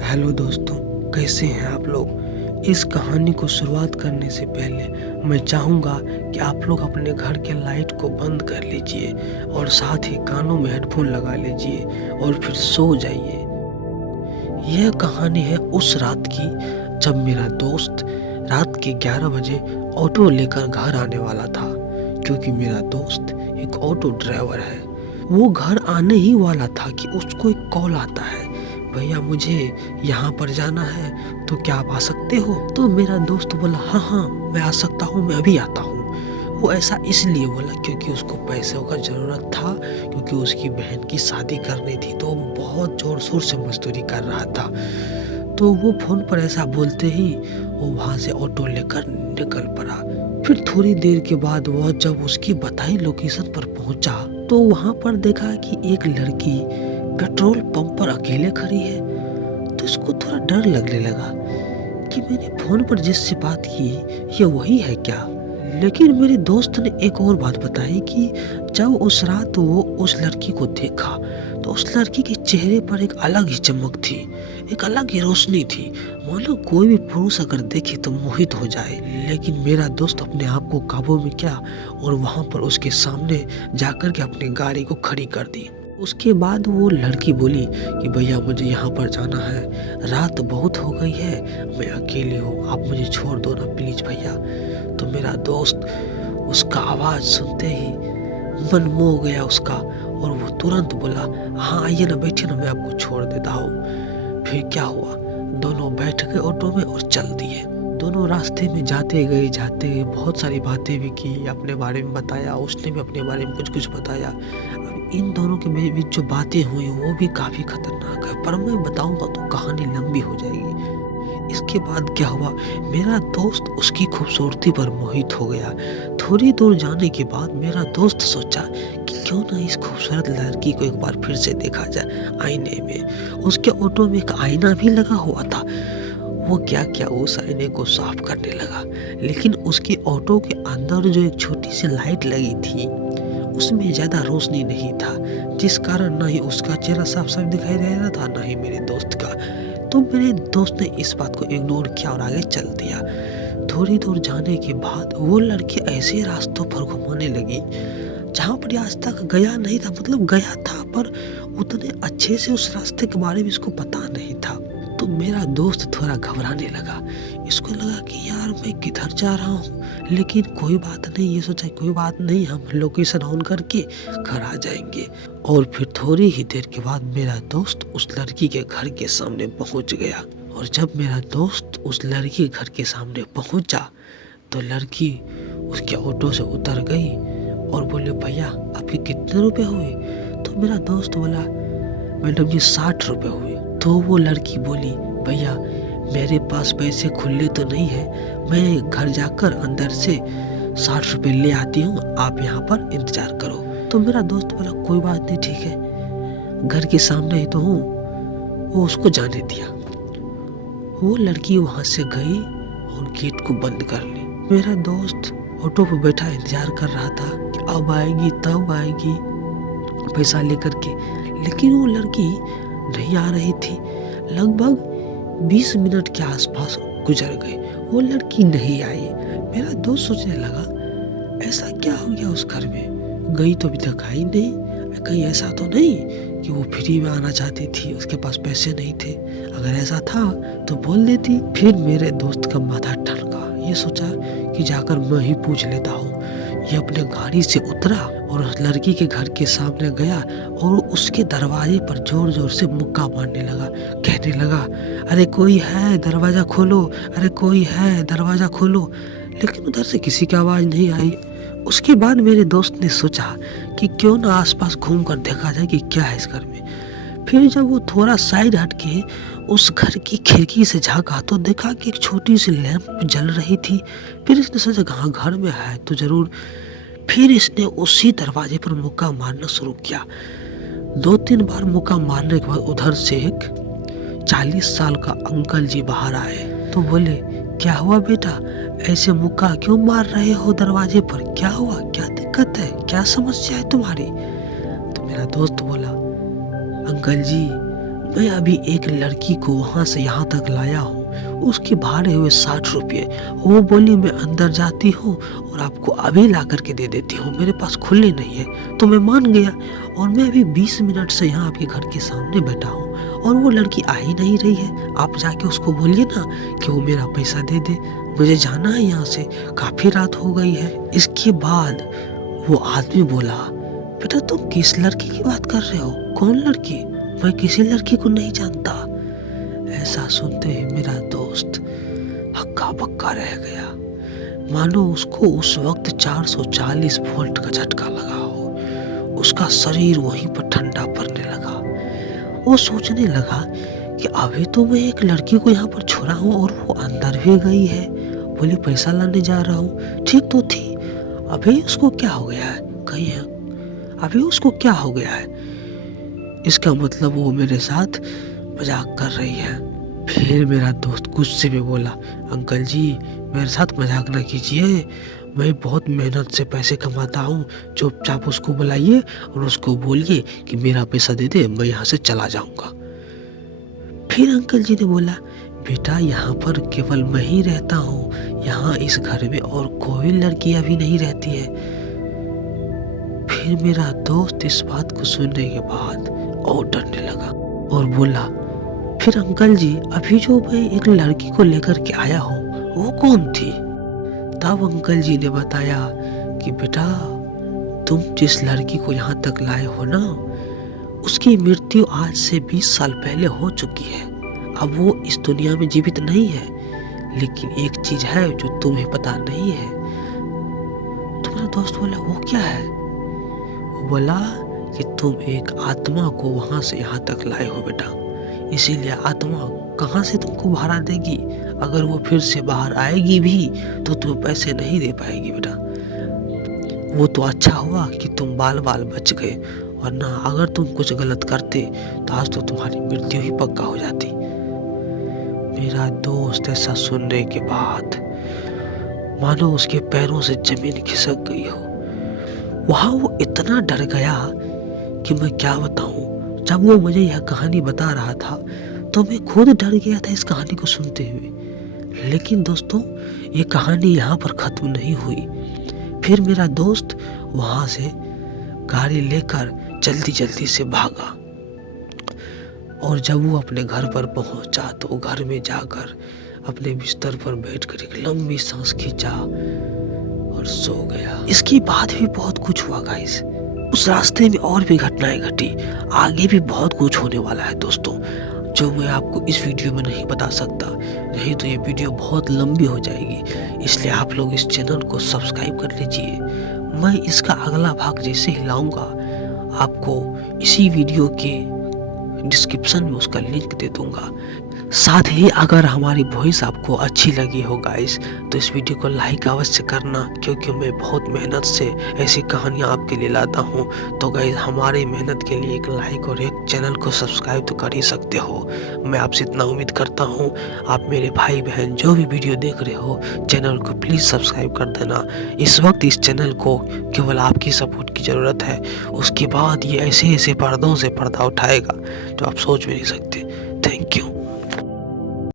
Hello दोस्तों, कैसे हैं आप लोग। इस कहानी को शुरुआत करने से पहले मैं चाहूँगा कि आप लोग अपने घर के लाइट को बंद कर लीजिए और साथ ही कानों में हेडफोन लगा लीजिए और फिर सो जाइए। यह कहानी है उस रात की जब मेरा दोस्त रात के 11 बजे ऑटो लेकर घर आने वाला था, क्योंकि मेरा दोस्त एक ऑटो ड्राइवर है। वो घर आने ही वाला था कि उसको एक कॉल आता है, भैया मुझे यहाँ पर जाना है, तो क्या आप आ सकते हो। तो मेरा दोस्त बोला हाँ हाँ मैं आ सकता हूँ, मैं अभी आता हूँ। वो ऐसा इसलिए बोला क्योंकि उसको पैसों का ज़रूरत था, क्योंकि उसकी बहन की शादी करनी थी, तो वो बहुत ज़ोर शोर से मजदूरी कर रहा था। तो वो फ़ोन पर ऐसा बोलते ही वो वहाँ से ऑटो लेकर निकल पड़ा। फिर थोड़ी देर के बाद वह जब उसकी बताई लोकेशन पर पहुँचा तो वहाँ पर देखा कि एक लड़की पेट्रोल पंप पर अकेले खड़ी है। तो इसको थोड़ा डर लगने लगा कि मैंने फ़ोन पर जिससे बात की ये वही है क्या। लेकिन मेरे दोस्त ने एक और बात बताई कि जब उस रात वो उस लड़की को देखा तो उस लड़की के चेहरे पर एक अलग ही चमक थी, एक अलग ही रोशनी थी, मानो कोई भी पुरुष अगर देखे तो मोहित हो जाए। लेकिन मेरा दोस्त अपने आप को काबू में किया और वहाँ पर उसके सामने जाकर के अपनी गाड़ी को खड़ी कर दी। उसके बाद वो लड़की बोली कि भैया मुझे यहाँ पर जाना है, रात बहुत हो गई है, मैं अकेली हूँ, आप मुझे छोड़ दो ना प्लीज़ भैया। तो मेरा दोस्त उसका आवाज़ सुनते ही मन मोह गया उसका, और वो तुरंत बोला हाँ आइए ना, बैठिए ना, मैं आपको छोड़ देता हूँ। फिर क्या हुआ, दोनों बैठ गए ऑटो में और चल दिए। दोनों रास्ते में जाते गए बहुत सारी बातें भी की, अपने बारे में बताया, उसने भी अपने बारे में कुछ कुछ बताया। अब इन दोनों के बीच जो बातें हुई वो भी काफ़ी खतरनाक है, पर मैं बताऊंगा तो कहानी लंबी हो जाएगी। इसके बाद क्या हुआ, मेरा दोस्त उसकी खूबसूरती पर मोहित हो गया। थोड़ी दूर जाने के बाद मेरा दोस्त सोचा कि क्यों ना इस खूबसूरत लड़की को एक बार फिर से देखा जाए आईने में। उसके ऑटो में एक आईना भी लगा हुआ था। वो क्या क्या उस आईने को साफ करने लगा, लेकिन उसकी ऑटो के अंदर जो एक छोटी सी लाइट लगी थी उसमें ज़्यादा रोशनी नहीं था, जिस कारण ना ही उसका चेहरा साफ साफ दिखाई दे रहा था, ना ही मेरे दोस्त का। तो मेरे दोस्त ने इस बात को इग्नोर किया और आगे चल दिया। थोड़ी दूर जाने के बाद वो लड़की ऐसे रास्तों पर घुमाने लगी जहाँ पर आज तक गया नहीं था, मतलब गया था पर उतने अच्छे से उस रास्ते के बारे में इसको पता नहीं था। तो मेरा दोस्त थोड़ा घबराने लगा, इसको लगा कि यार मैं किधर जा रहा हूँ, लेकिन कोई बात नहीं, ये सोचा कोई बात नहीं, हम लोकेशन ऑन करके घर आ जाएंगे। और फिर थोड़ी ही देर के बाद मेरा दोस्त उस लड़की के घर के सामने पहुँच गया। और जब मेरा दोस्त उस लड़की के घर के सामने पहुँचा तो लड़की उसके ऑटो से उतर गई और बोले भैया आपके कितने रुपए हुए। तो मेरा दोस्त बोला मैडम जी 60 रुपये हुए। तो वो लड़की बोली भैया मेरे पास पैसे खुले तो नहीं है, मैं घर जाकर अंदर से 60 रुपये ले आती हूँ, आप यहाँ पर इंतज़ार करो। तो मेरा दोस्त बोला कोई बात नहीं, ठीक है, घर के सामने ही तो हूँ। वो उसको जाने दिया। वो लड़की वहाँ से गई और गेट को बंद कर ली। मेरा दोस्त ऑटो पर बैठा इंतज़ार कर रहा था कि अब आएगी तब आएगी पैसा लेकर के, लेकिन वो लड़की नहीं आ रही थी। लगभग 20 मिनट के आसपास गुजर गए, वो लड़की नहीं आई। मेरा दोस्त सोचने लगा ऐसा क्या हो गया उस घर में, गई तो अभी तक आई नहीं, कहीं ऐसा तो नहीं कि वो फ्री में आना चाहती थी, उसके पास पैसे नहीं थे, अगर ऐसा था तो बोल देती। फिर मेरे दोस्त का माथा ठनका, ये सोचा कि जाकर मैं ही पूछ लेता हूँ। ये अपने गाड़ी से उतरा और उस लड़की के घर के सामने गया और उसके दरवाजे पर जोर जोर से मुक्का मारने लगा, कहने लगा अरे कोई है दरवाज़ा खोलो, अरे कोई है दरवाज़ा खोलो। लेकिन उधर से किसी की आवाज़ नहीं आई। उसके बाद मेरे दोस्त ने सोचा कि क्यों ना आसपास घूम कर देखा जाए कि क्या है इस घर में। फिर जब वो थोड़ा साइड हट के उस घर की खिड़की से झाँका तो देखा कि एक छोटी सी लैंप जल रही थी। फिर इसने सोचा हाँ घर में है तो ज़रूर। फिर इसने उसी दरवाजे पर मुक्का मारना शुरू किया। 2-3 बार मुक्का मारने के बाद उधर से एक 40 साल का अंकल जी बाहर आए। तो बोले क्या हुआ बेटा, ऐसे मुक्का क्यों मार रहे हो दरवाजे पर, क्या हुआ, क्या दिक्कत है, क्या समस्या है तुम्हारी। तो मेरा दोस्त बोला अंकल जी मैं अभी एक लड़की को वहाँ से यहाँ तक लाया हूँ, उसके भाड़े हुए 60 रुपये। वो बोली मैं अंदर जाती हूँ और आपको अभी ला करके दे देती हूँ, मेरे पास खुले नहीं है। तो मैं मान गया और मैं अभी 20 मिनट से यहाँ आपके घर के सामने बैठा हूँ और वो लड़की आ ही नहीं रही है। आप जाके उसको बोलिए ना कि वो मेरा पैसा दे दे, मुझे जाना है यहाँ से, काफ़ी रात हो गई है। इसके बाद वो आदमी बोला, बेटा तुम किस लड़की की बात कर रहे हो? कौन लड़की? मैं किसी लड़की को नहीं जानता। ऐसा सुनते ही मेरा दोस्त हक्का बक्का रह गया, मानो उसको उस वक्त 440 वोल्ट का झटका लगा हो। उसका शरीर वहीं पर ठंडा पड़ने लगा। वो सोचने लगा कि अभी तो मैं एक लड़की को यहाँ पर छोड़ा हूँ और वो अंदर भी गई है, बोली पैसा लाने जा रहा हूँ, ठीक तो थी, अभी उसको क्या हो गया है? कहीं है अभी उसको क्या हो गया है? इसका मतलब वो मेरे साथ मजाक कर रही है। फिर मेरा दोस्त गुस्से में बोला, अंकल जी मेरे साथ मजाक ना कीजिए, मैं बहुत मेहनत से पैसे कमाता हूँ, चुपचाप उसको बुलाइए और उसको बोलिए कि मेरा पैसा दे दे, मैं यहाँ से चला जाऊँगा। फिर अंकल जी ने बोला, बेटा यहाँ पर केवल मैं ही रहता हूँ, यहाँ इस घर में और कोई लड़की अभी नहीं रहती है। फिर मेरा दोस्त इस बात को सुनने के बाद और डरने लगा और बोला, फिर अंकल जी अभी जो मैं एक लड़की को लेकर के आया हूँ वो कौन थी? तब अंकल जी ने बताया कि बेटा तुम जिस लड़की को यहाँ तक लाए हो ना, उसकी मृत्यु आज से 20 साल पहले हो चुकी है। अब वो इस दुनिया में जीवित नहीं है, लेकिन एक चीज है जो तुम्हें पता नहीं है। तो मेरा दोस्त बोला, वो क्या है? वो बोला कि तुम एक आत्मा को वहां से यहाँ तक लाए हो बेटा, इसीलिए आत्मा कहाँ से तुमको भाड़ा देगी? अगर वो फिर से बाहर आएगी भी तो तुम्हें पैसे नहीं दे पाएगी बेटा। वो तो अच्छा हुआ कि तुम बाल बाल बच गए, वरना अगर तुम कुछ गलत करते तो आज तो तुम्हारी मृत्यु ही पक्का हो जाती। मेरा दोस्त ऐसा सुनने के बाद मानो उसके पैरों से जमीन खिसक गई हो। वहाँ वो इतना डर गया कि मैं क्या बताऊं। जब वो मुझे यह कहानी बता रहा था तो मैं खुद डर गया था इस कहानी को सुनते हुए। लेकिन दोस्तों ये कहानी यहाँ पर ख़त्म नहीं हुई। फिर मेरा दोस्त वहाँ से गाड़ी लेकर जल्दी जल्दी से भागा और जब वो अपने घर पर पहुँचा तो घर में जाकर अपने बिस्तर पर बैठकर एक लंबी सांस खींचा और सो गया। इसके बाद भी बहुत कुछ हुआ गाइस, उस रास्ते में और भी घटनाएं घटी, आगे भी बहुत कुछ होने वाला है दोस्तों, जो मैं आपको इस वीडियो में नहीं बता सकता, नहीं तो ये वीडियो बहुत लंबी हो जाएगी। इसलिए आप लोग इस चैनल को सब्सक्राइब कर लीजिए। मैं इसका अगला भाग जैसे ही लाऊंगा आपको इसी वीडियो के डिस्क्रिप्शन में उसका लिंक दे दूंगा। साथ ही अगर हमारी वॉइस आपको अच्छी लगी हो गाइस तो इस वीडियो को लाइक अवश्य करना, क्योंकि मैं बहुत मेहनत से ऐसी कहानियाँ आपके लिए लाता हूँ। तो गाइस हमारी मेहनत के लिए एक लाइक और एक चैनल को सब्सक्राइब तो कर ही सकते हो। मैं आपसे इतना उम्मीद करता हूँ आप मेरे भाई बहन जो भी वीडियो देख रहे हो चैनल को प्लीज़ सब्सक्राइब कर देना। इस वक्त इस चैनल को केवल आपकी सपोर्ट की ज़रूरत है, उसके बाद ये ऐसे ऐसे पर्दों से पर्दा उठाएगा जो आप सोच भी नहीं सकते। Thank you.